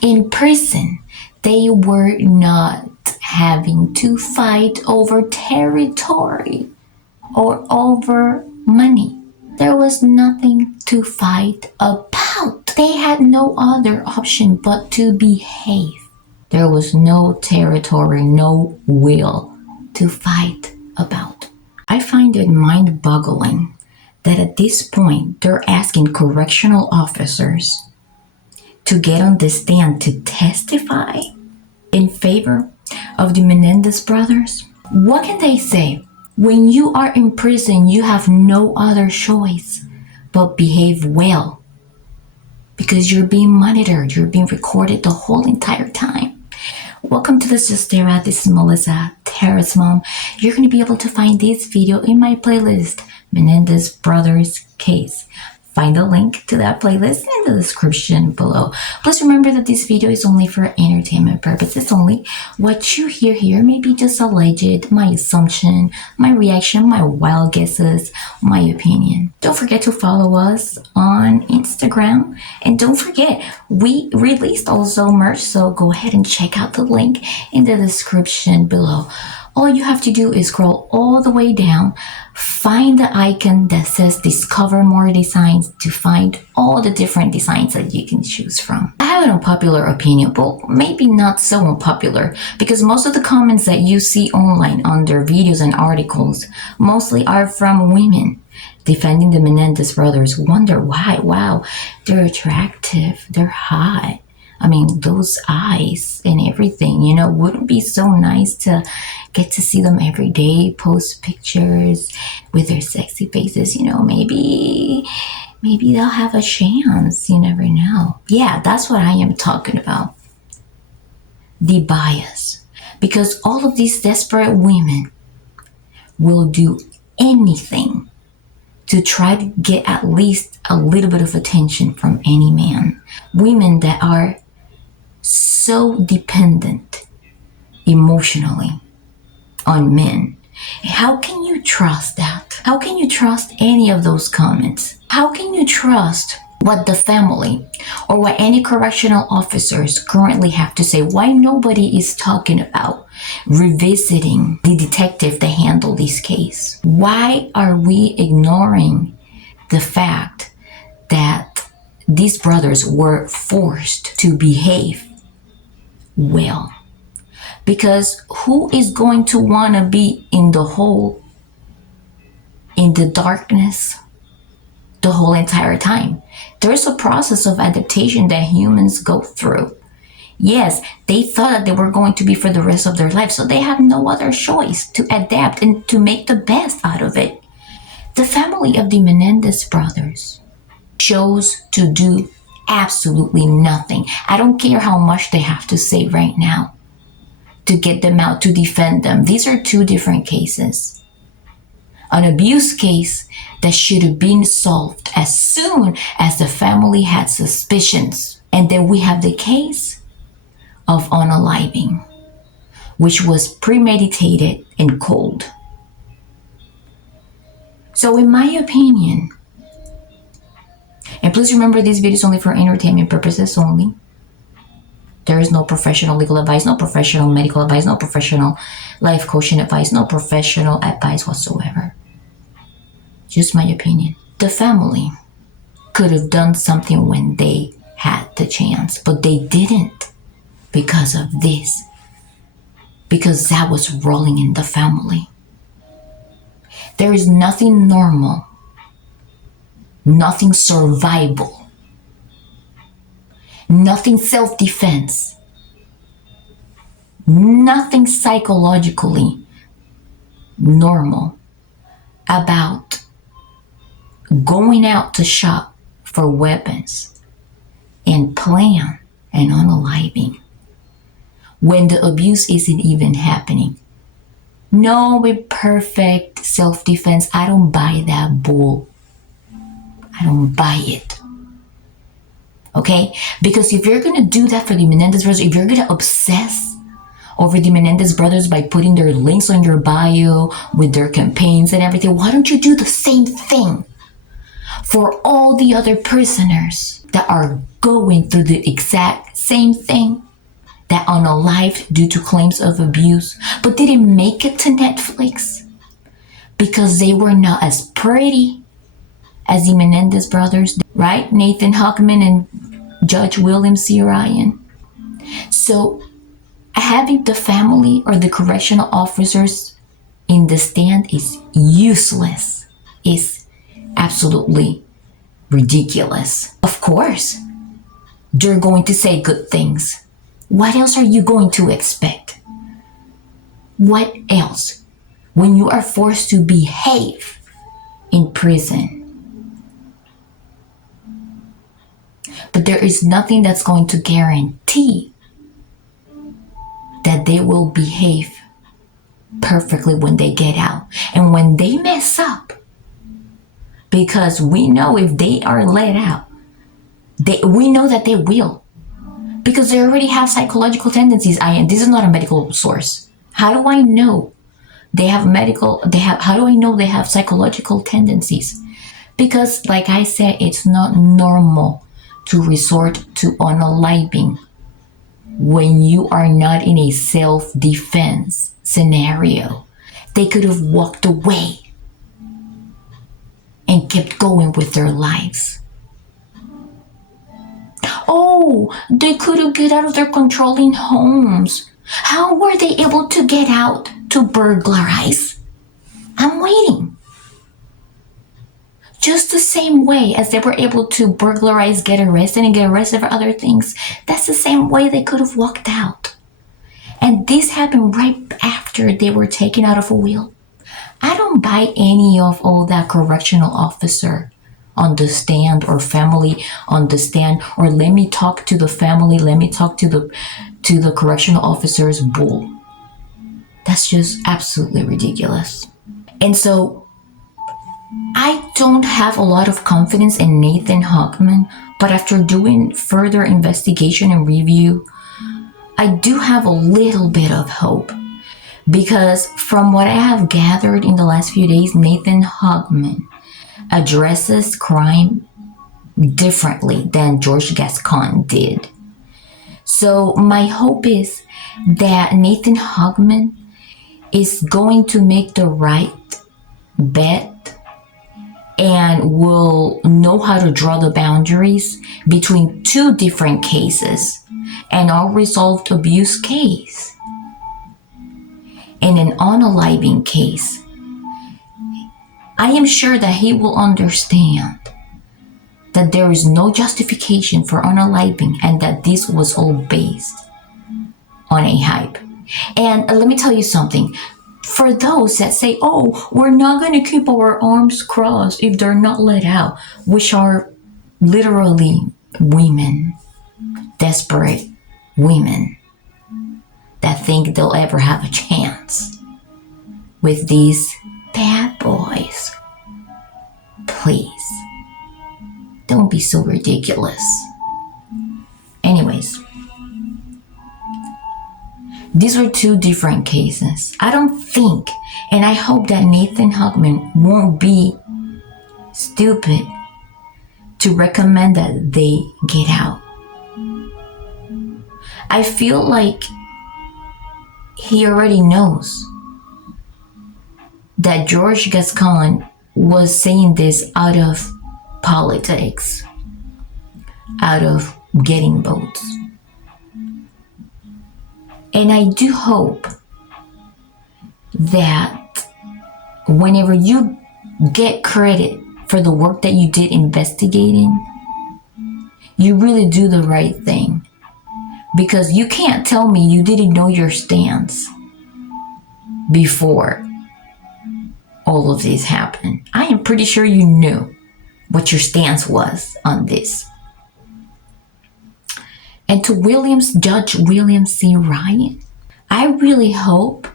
In prison, they were not having to fight over territory or over money. There was nothing to fight about. They had no other option but to behave. There was no territory, no will to fight about. I find it mind-boggling that at this point, they're asking correctional officers to get on the stand to testify in favor of the Menendez brothers. What can they say? When you are in prison, you have no other choice but behave well because you're being monitored, you're being recorded the whole entire time. Welcome to the Justera. This is Melissa, Tara's mom. You're going to be able to find this video in my playlist, Menendez Brothers Case. Find the link to that playlist in the description below. Please remember that this video is only for entertainment purposes only. What you hear here may be just alleged, my assumption, my reaction, my wild guesses, my opinion. Don't forget to follow us on Instagram. And don't forget, we released also merch, so go ahead and check out the link in the description below. All you have to do is scroll all the way down, find the icon that says Discover More Designs to find all the different designs that you can choose from. I have an unpopular opinion, but maybe not so unpopular, because most of the comments that you see online under videos and articles mostly are from women defending the Menendez brothers. Wonder why. Wow, they're attractive, they're hot. I mean, those eyes and everything, wouldn't it be so nice to get to see them every day, post pictures with their sexy faces, maybe they'll have a chance, you never know. Yeah, that's what I am talking about. The bias. Because all of these desperate women will do anything to try to get at least a little bit of attention from any man. Women that are so dependent emotionally on men. How can you trust that? How can you trust any of those comments? How can you trust what the family or what any correctional officers currently have to say? Why nobody is talking about revisiting the detective that handled this case? Why are we ignoring the fact that these brothers were forced to behave well? Because who is going to want to be in the hole, in the darkness, the whole entire time? There's a process of adaptation that humans go through. Yes, they thought that they were going to be for the rest of their life, so they have no other choice to adapt and to make the best out of it. The family of the Menendez brothers chose to do absolutely nothing. I don't care how much they have to say right now to get them out, to defend them. These are two different cases. An abuse case that should have been solved as soon as the family had suspicions. And then we have the case of unaliving, which was premeditated and cold. So in my opinion, and please remember, this video is only for entertainment purposes only. There is no professional legal advice, no professional medical advice, no professional life coaching advice, no professional advice whatsoever. Just my opinion. The family could have done something when they had the chance, but they didn't because of this. Because that was rolling in the family. There is nothing normal, nothing survivable, nothing self-defense, nothing psychologically normal about going out to shop for weapons and plan an unaliving when the abuse isn't even happening. No, with perfect self-defense, I don't buy that bull. I don't buy it. Okay? Because if you're going to do that for the Menendez brothers, if you're going to obsess over the Menendez brothers by putting their links on your bio with their campaigns and everything, why don't you do the same thing for all the other prisoners that are going through the exact same thing, that unalive due to claims of abuse, but didn't make it to Netflix because they were not as pretty as the Menendez brothers, right? Nathan Hochman and Judge William C. Ryan. So having the family or the correctional officers in the stand is useless, is absolutely ridiculous. Of course, they're going to say good things. What else are you going to expect? What else? When you are forced to behave in prison. But there is nothing that's going to guarantee that they will behave perfectly when they get out. And when they mess up, because we know if they are let out, we know that they will. Because they already have psychological tendencies. This is not a medical source. How do I know how do I know they have psychological tendencies? Because like I said, it's not normal to resort to unaliving when you are not in a self-defense scenario. They could have walked away and kept going with their lives. Oh, they couldn't get out of their controlling homes. How were they able to get out to burglarize? I'm waiting. Just the same way as they were able to burglarize, get arrested for other things, that's the same way they could have walked out. And this happened right after they were taken out of a wheel. I don't buy any of all that correctional officer on the stand or family on the stand, or let me talk to the family, let me talk to the correctional officers bull. That's just absolutely ridiculous. And so I don't have a lot of confidence in Nathan Hochman, but after doing further investigation and review, I do have a little bit of hope. Because from what I have gathered in the last few days, Nathan Hochman addresses crime differently than George Gascon did. So my hope is that Nathan Hochman is going to make the right bet and will know how to draw the boundaries between two different cases, an unresolved abuse case and an unaliving case. I am sure that he will understand that there is no justification for unaliving and that this was all based on a hype. And let me tell you something. For those that say, oh, we're not going to keep our arms crossed if they're not let out, which are literally women, desperate women that think they'll ever have a chance with these bad boys. Please, don't be so ridiculous. Anyways, these are two different cases. I don't think, and I hope that Nathan Hochman won't be stupid to recommend that they get out. I feel like he already knows that George Gascon was saying this out of politics, out of getting votes. And I do hope that whenever you get credit for the work that you did investigating, you really do the right thing. Because you can't tell me you didn't know your stance before all of this happened. I am pretty sure you knew what your stance was on this. And to Judge William C. Ryan, I really hope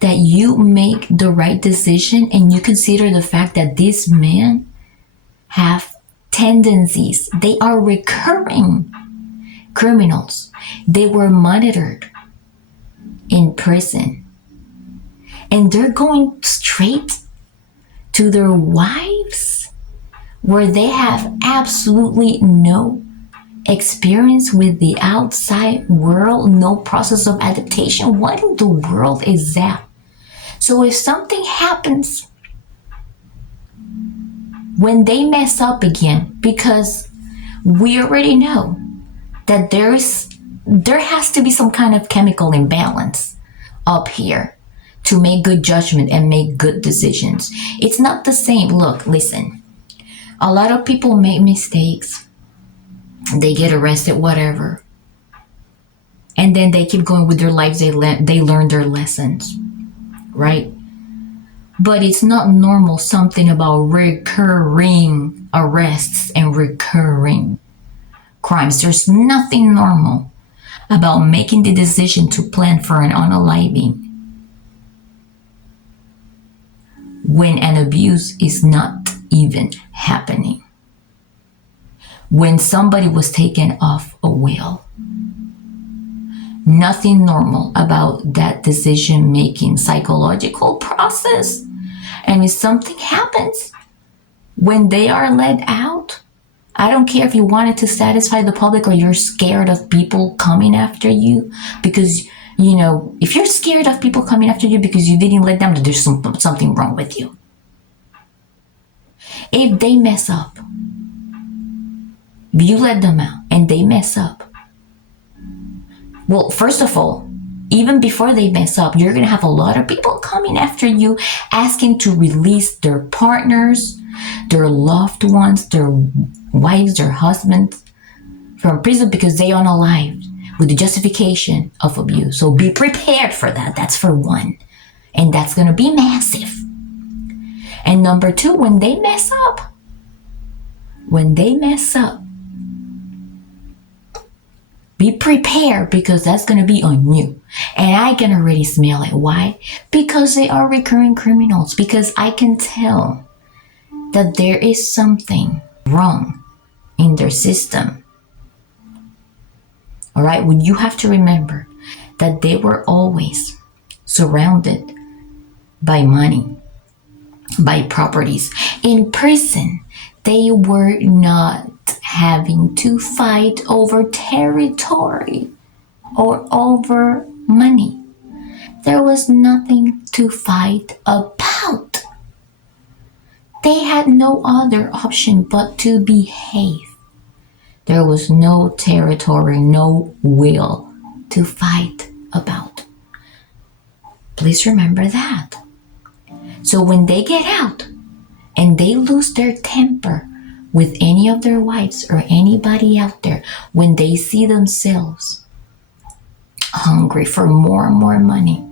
that you make the right decision and you consider the fact that these men have tendencies. They are recurring criminals. They were monitored in prison. And they're going straight to their wives where they have absolutely no experience with the outside world, no process of adaptation. What in the world is that? So if something happens when they mess up again, because we already know that there has to be some kind of chemical imbalance up here to make good judgment and make good decisions. It's not the same. Look, listen, a lot of people make mistakes. They get arrested, whatever. And then they keep going with their lives. They learn their lessons, right? But it's not normal, something about recurring arrests and recurring crimes. There's nothing normal about making the decision to plan for an unaliving when an abuse is not even happening. When somebody was taken off a will. Nothing normal about that decision-making psychological process. And if something happens when they are let out, I don't care if you wanted to satisfy the public or you're scared of people coming after you, because, if you're scared of people coming after you because you didn't let them, there's something wrong with you. If they mess up, you let them out and they mess up. Well, first of all, even before they mess up, you're going to have a lot of people coming after you, asking to release their partners, their loved ones, their wives, their husbands from prison because they are unalive with the justification of abuse. So be prepared for that. That's for one. And that's going to be massive. And number two, when they mess up, be prepared, because that's going to be on you. And I can already smell it. Why? Because they are recurring criminals. Because I can tell that there is something wrong in their system. All right? Well, you have to remember that they were always surrounded by money, by properties. In prison, they were not having to fight over territory or over money. There was nothing to fight about. They had no other option but to behave. There was no territory, no will to fight about. Please remember that. So when they get out and they lose their temper with any of their wives or anybody out there, when they see themselves hungry for more and more money,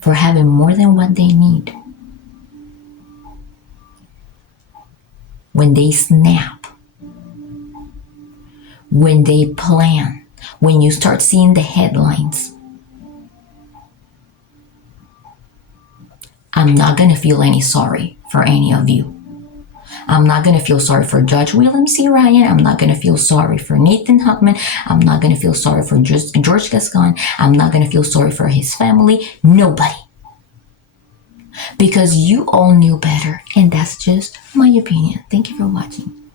for having more than what they need, when they snap, when they plan, when you start seeing the headlines, I'm not going to feel any sorry for any of you. I'm not going to feel sorry for Judge William C. Ryan. I'm not going to feel sorry for Nathan Hochman. I'm not going to feel sorry for George Gascon. I'm not going to feel sorry for his family. Nobody. Because you all knew better. And that's just my opinion. Thank you for watching.